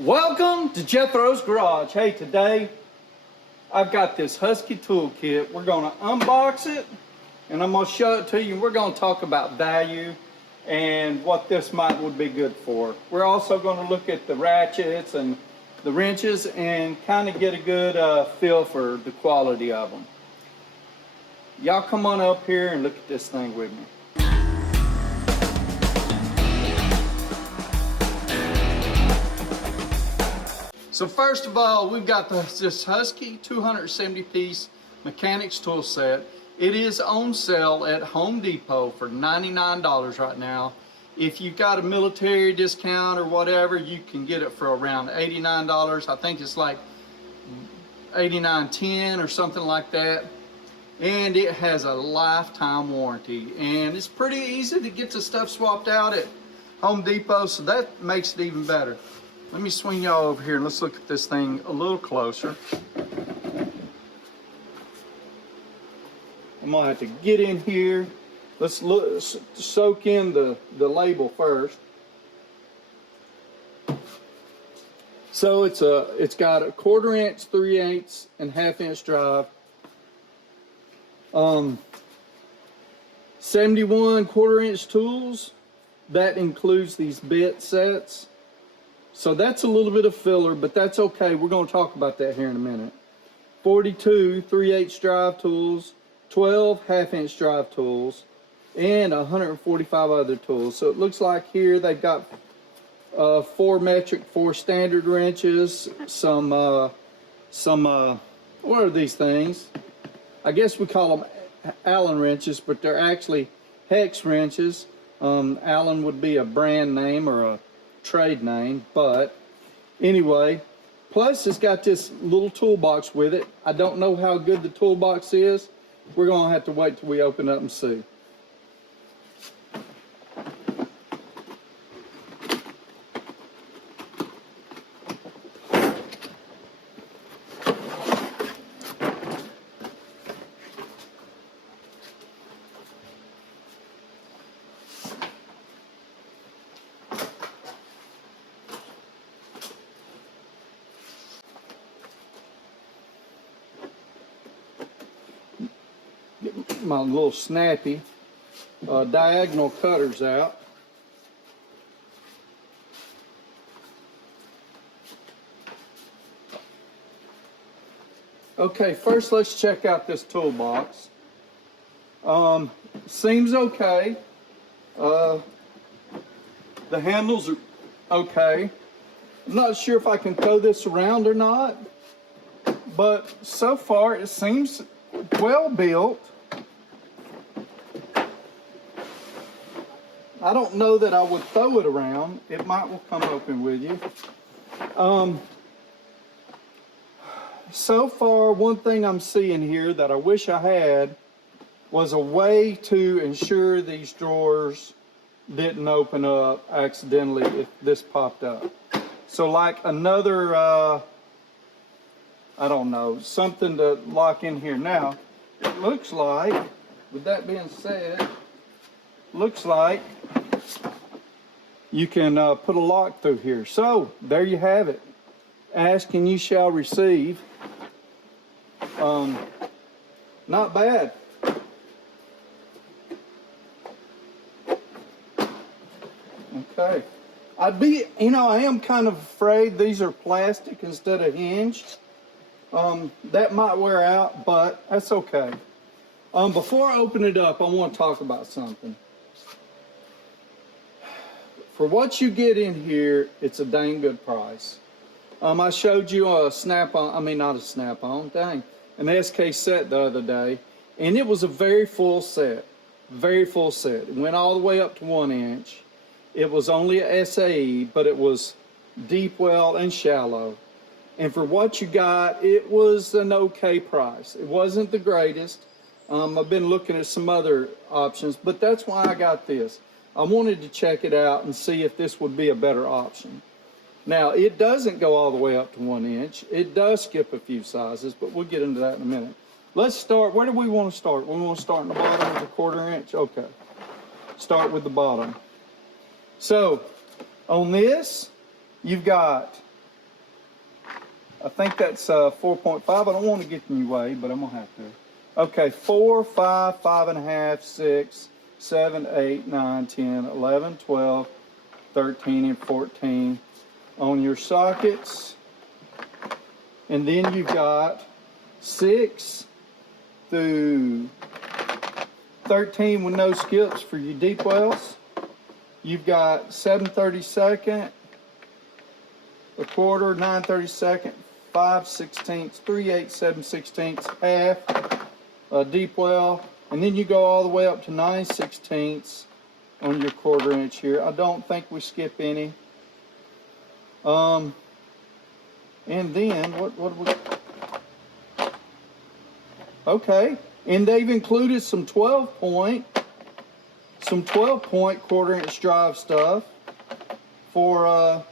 Welcome to Jethro's Garage. Hey, today I've got this Husky Toolkit. We're going to unbox it and I'm going to show it to you. We're going to talk about value and what this would be good for. We're also going to look at the ratchets and the wrenches and kind of get a good feel for the quality of them. Y'all come on up here and look at this thing with me. So first of all, we've got this Husky 270-piece mechanics tool set. It is on sale at Home Depot for $99 right now. If you've got a military discount or whatever, you can get it for around $89. I think it's like $89.10 or something like that. And it has a lifetime warranty. And it's pretty easy to get the stuff swapped out at Home Depot, so that makes it even better. Let me swing y'all over here and let's look at this thing a little closer. I'm gonna have to get in here. Let's look, soak in the label first. So it's got a 1/4 inch, 3/8, and 1/2 inch drive. 71 1/4 inch tools. That includes these bit sets. So that's a little bit of filler, but that's okay. We're going to talk about that here in a minute. 42 3/8 drive tools, 12 1/2 inch drive tools, and 145 other tools. So it looks like here they've got 4 metric, 4 standard wrenches, some what are these things? I guess we call them Allen wrenches, but they're actually hex wrenches. Allen would be a brand name or a trade name, but anyway, plus it's got this little toolbox with it. I don't know how good the toolbox is. We're gonna have to wait till we open it up and see. Get my little snappy diagonal cutters out. Okay, first let's check out this toolbox. Seems okay. The handles are okay. I'm not sure if I can throw this around or not, but so far it seems well built. I don't know that I would throw it around. It might will come open with you. So far, one thing I'm seeing here that I wish I had was a way to ensure these drawers didn't open up accidentally if this popped up. So like another, I don't know, something to lock in here. Now, it looks like, with that being said, looks like you can put a lock through here. So there you have it. Ask and you shall receive. Not bad. Okay. I am kind of afraid these are plastic instead of hinged. That might wear out, but that's okay. Before I open it up, I want to talk about something. For what you get in here, it's a dang good price. I showed you a an SK set the other day, and it was a very full set. It went all the way up to 1 inch. It was only a SAE, but it was deep well and shallow. And for what you got, it was an okay price. It wasn't the greatest. I've been looking at some other options, but that's why I got this. I wanted to check it out and see if this would be a better option. Now, it doesn't go all the way up to 1 inch. It does skip a few sizes, but we'll get into that in a minute. Let's start, where do we want to start? We want to start in the bottom with the 1/4 inch? Okay. Start with the bottom. So, on this, you've got I think that's 4.5. I don't want to get in your way, but I'm gonna have to. Okay, 4, 5, 5.5, 6, 7, 8, 9, 10, 11, 12, 13, and 14 on your sockets. And then you've got 6 through 13 with no skips for your deep wells. You've got 7/32, a quarter, 9/32, 5/16, 3/8, 7/16, half, a deep well, and then you go all the way up to 9/16 on your 1/4 inch here. I don't think we skip any. And then what we? Okay, and they've included some 12-point 1/4 inch drive stuff for oh,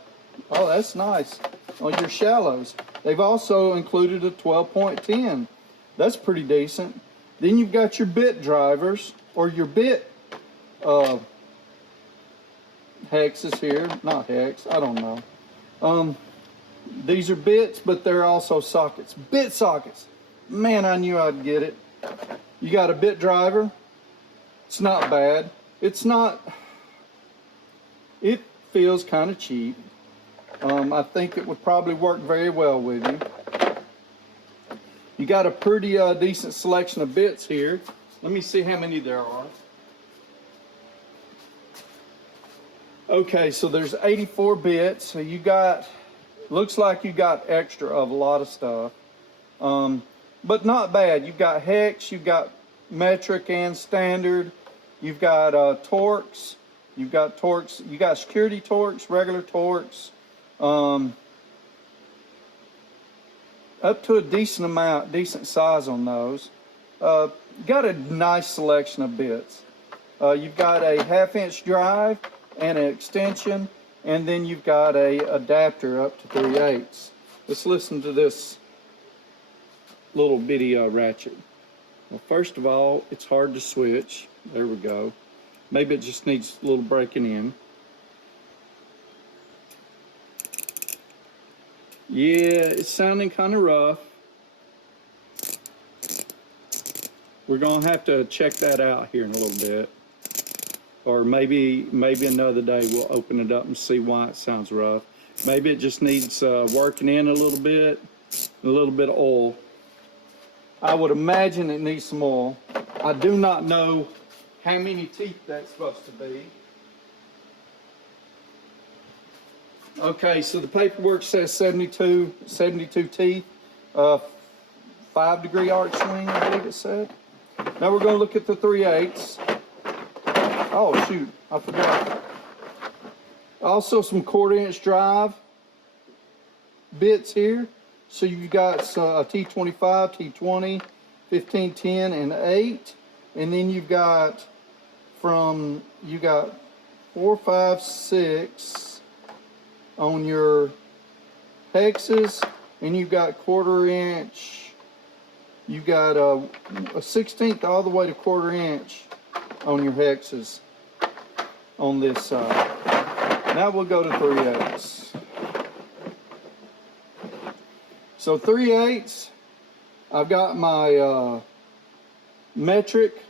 that's nice on your shallows. They've also included a 12.10. That's pretty decent. Then you've got your bit drivers, or your bit hexes here. Not hex, I don't know. These are bits, but they're also sockets. Bit sockets. Man, I knew I'd get it. You got a bit driver. It's not bad. It feels kind of cheap. I think it would probably work very well with you. You got a pretty decent selection of bits here. Let me see how many there are. Okay, so there's 84 bits. So you got, looks like you got extra of a lot of stuff. But not bad. You've got hex, you've got metric and standard. You've got torques. You've got torques. You got security torques, regular torques. Up to a decent amount, decent size on those. Got a nice selection of bits. You've got a 1/2 inch drive and an extension, and then you've got a adapter up to 3/8. Let's listen to this little bitty ratchet. Well, first of all, it's hard to switch. There we go. Maybe it just needs a little breaking in. Yeah, it's sounding kind of rough. We're gonna have to check that out here in a little bit. Or maybe another day we'll open it up and see why it sounds rough. Maybe it just needs working in a little bit of oil. I would imagine it needs some oil. I do not know how many teeth that's supposed to be. Okay, so the paperwork says 72 teeth, 5-degree arc swing, I believe it said. Now we're going to look at the 3/8. Oh shoot, I forgot. Also some 1/4 inch drive bits here. So you've got a T25, T20, 15, 10, and 8. And then you've got 4, 5, 6 on your hexes, and you've got 1/4 inch. You've got a 1/16 all the way to 1/4 inch on your hexes on this side. Now we'll go to 3/8. So 3/8, I've got my metric,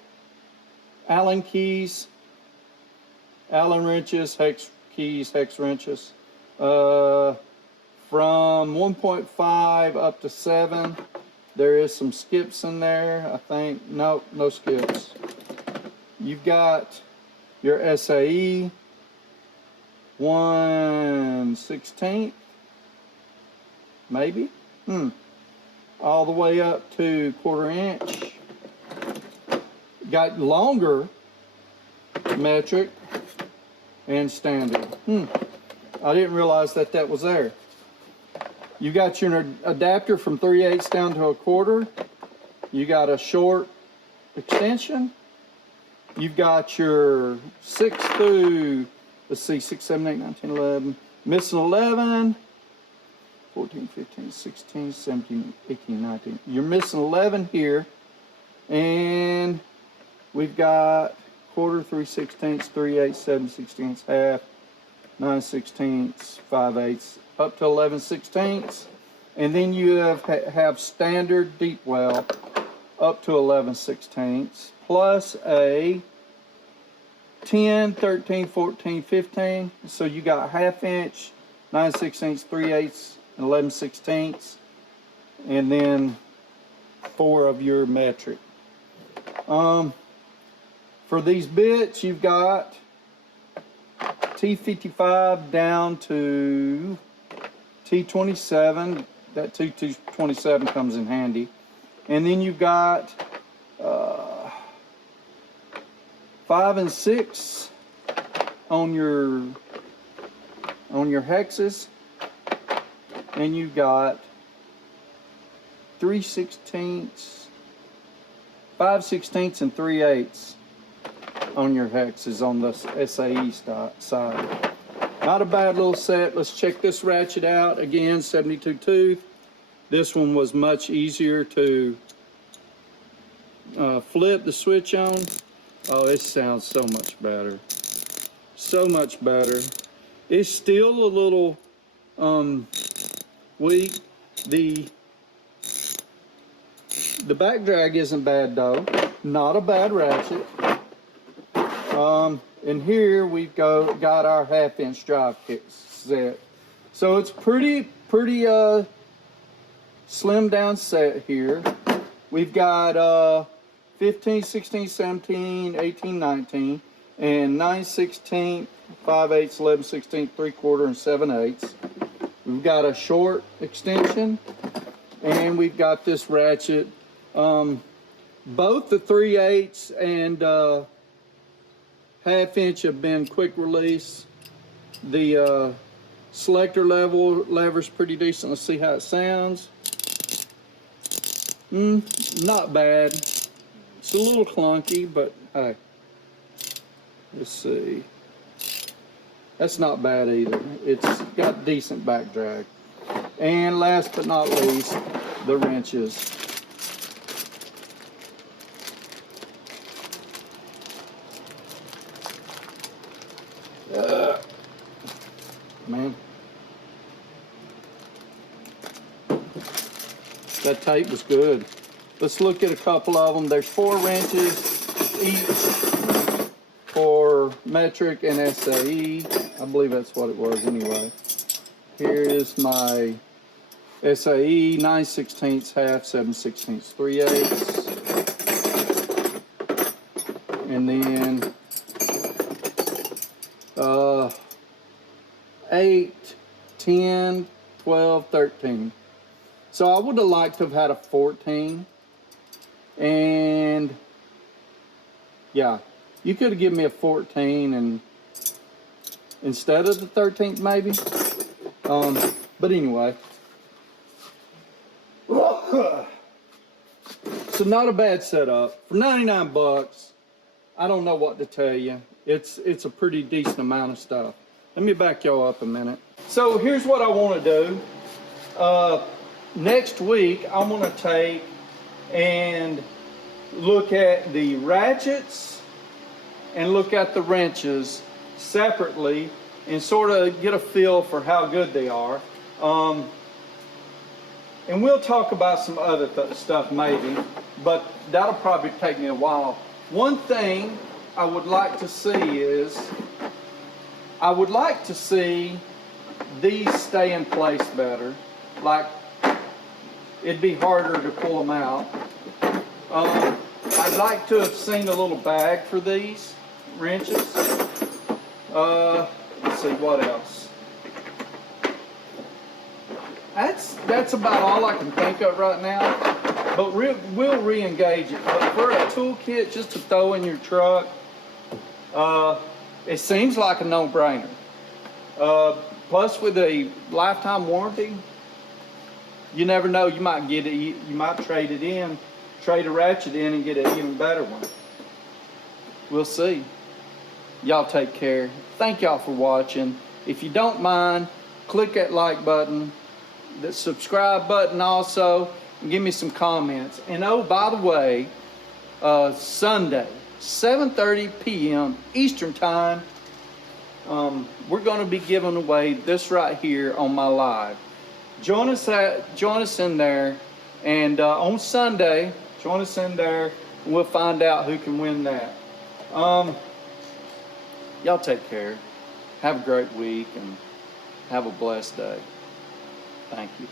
Allen keys, Allen wrenches, hex keys, hex wrenches. From 1.5 up to 7. There is some skips in there, I think. Nope, no skips. You've got your SAE, 1/16, maybe. All the way up to 1/4 inch. Got longer metric and standard. I didn't realize that was there. You got your adapter from 3/8 down to 1/4. You got a short extension. You've got your 6 through, let's see, 6, 7, 8, 9, 10, 11. Missing 11. 14, 15, 16, 17, 18, 19. You're missing 11 here. And we've got 1/4, 3/16, 3/8, 7/16, half, 9/16, 5/8, up to 11/16. And then you have standard deep well up to 11/16 plus a 10, 13, 14, 15. So you got 1/2 inch, 9/16, 3/8, and 11/16, and then 4 of your metric. For these bits, you've got T55 down to T27. That T27 comes in handy. And then you've got 5 and 6 on your hexes, and you've got 3/16, 5/16, and 3/8 on your hexes on the SAE side. Not a bad little set. Let's check this ratchet out. Again, 72 tooth. This one was much easier to flip the switch on. Oh, it sounds so much better. So much better. It's still a little weak. The back drag isn't bad though. Not a bad ratchet. And here we've got our 1/2 inch drive kit set. So it's pretty slim down set here. We've got 15, 16, 17, 18, 19, and 9/16, 5/8, 11/16, 3/4, and 7/8. We've got a short extension, and we've got this ratchet. Both the 3/8 and 1/2 inch have been quick release. The selector lever's pretty decent. Let's see how it sounds. Not bad. It's a little clunky, but hey, let's see. That's not bad either. It's got decent back drag. And last but not least, the wrenches. Man, that tape was good. Let's look at a couple of them. There's 4 wrenches each for metric and SAE. I believe that's what it was anyway. Here is my SAE, 9/16, 1/2, 7/16, 3/8. And then 8, 10, 12, 13. So I would have liked to have had a 14. And yeah, you could have given me a 14 and instead of the 13th maybe. But anyway. So not a bad setup. For 99 bucks, I don't know what to tell you. It's a pretty decent amount of stuff. Let me back y'all up a minute. So here's what I want to do. Next week, I'm going to take and look at the ratchets and look at the wrenches separately and sort of get a feel for how good they are. And we'll talk about some other stuff maybe, but that'll probably take me a while. One thing I would like to see is, I would like to see these stay in place better. Like, it'd be harder to pull them out. I'd like to have seen a little bag for these wrenches. Let's see, what else? That's about all I can think of right now. But we'll re-engage it. But for a toolkit just to throw in your truck, it seems like a no-brainer. Plus, with a lifetime warranty, you never know. You might get it. You might trade it in, trade a ratchet in, and get an even better one. We'll see. Y'all take care. Thank y'all for watching. If you don't mind, click that like button, the subscribe button also, and give me some comments. And oh, by the way, Sunday, 7:30 p.m. Eastern Time, we're going to be giving away this right here on my live. join us in there, and on Sunday, join us in there, and we'll find out who can win that. Y'all take care. Have a great week, and have a blessed day. Thank you.